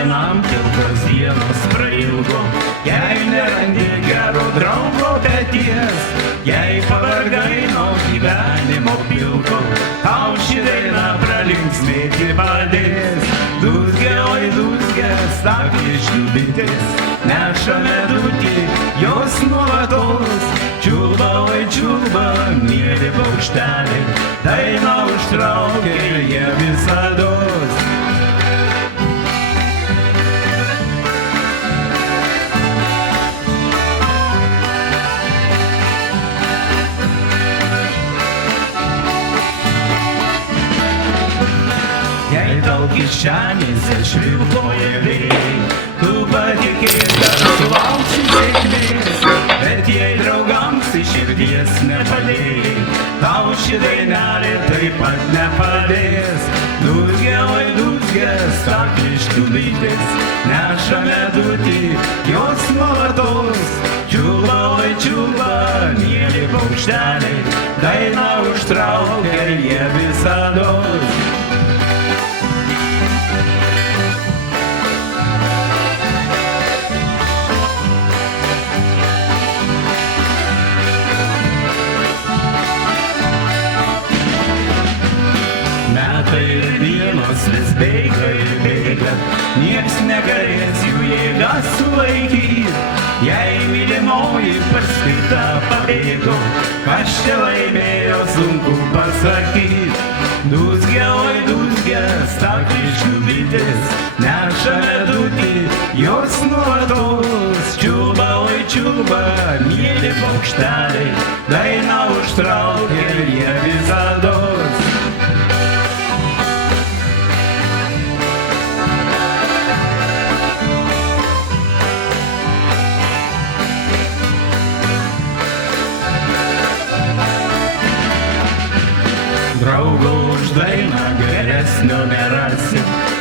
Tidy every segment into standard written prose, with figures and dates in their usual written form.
vienam pilkos dienos prailgo, jei nerandi gero draugo peties, jei pavargai nuo gyvenimo pilko, tau ši daina pralinksmėti padės. Dūzgia, oi dūzgia, stakliškių bitės, neša medutį jos nuolatos. Čiulba, oi čiulba, mieli paukšteliai, dainą užtraukia jie visados. Jei tau kišenėse švilpauja vėjai, tu patikėk, kad sulauksi sėkmės, bet jei draugams iš širdies nepadėjai, tau ši dainelė taip pat nepadės. Dūzgia, oi dūzgia, stakliškių bitės, neša medutį jos nuolatos. Čiulba, oi čiulba, mieli paukšteliai, dainą užtraukia jie visados. Metai ir dienos vis bėga ir bėga, nieks negalės jų jėgas sulaikyt. Jei mylimoji paskita pabėgo, kas čia laimėjo, sunku pasakyt. Dūzgia, oi dūzgia, stakliškių bitės, neša medutį jos nuolatos. Čiulba, oi čiulba, mieli paukšteliai, dainą užtraukia jie visados. Draugo už dainą geresnio nerasi,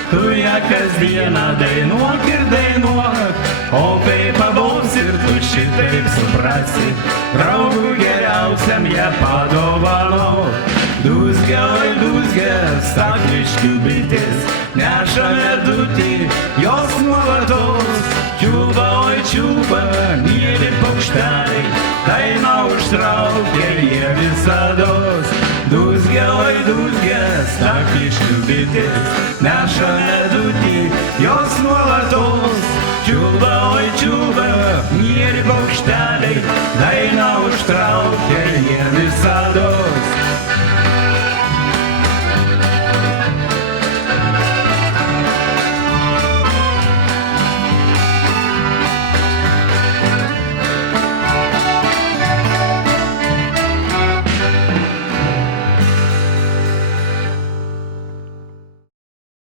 tu ją kasdieną dainuok ir dainuok, o kai pabos ir tu šitaip suprasi, draugui geriausiam ją padovanok. Dūzgia, oi dūzgia, stakliškių bitės, neša medutį jos nuolatos. Čiulba, oi čiulba, mieli paukšteliai, dainą užtraukia jie visados. Dūzgia, oi dūzgia, stakliškių bitės, neša medutį jos nuolatos. Čiulba, oi čiulba, mieli paukšteliai, dainą užtraukia jie visados.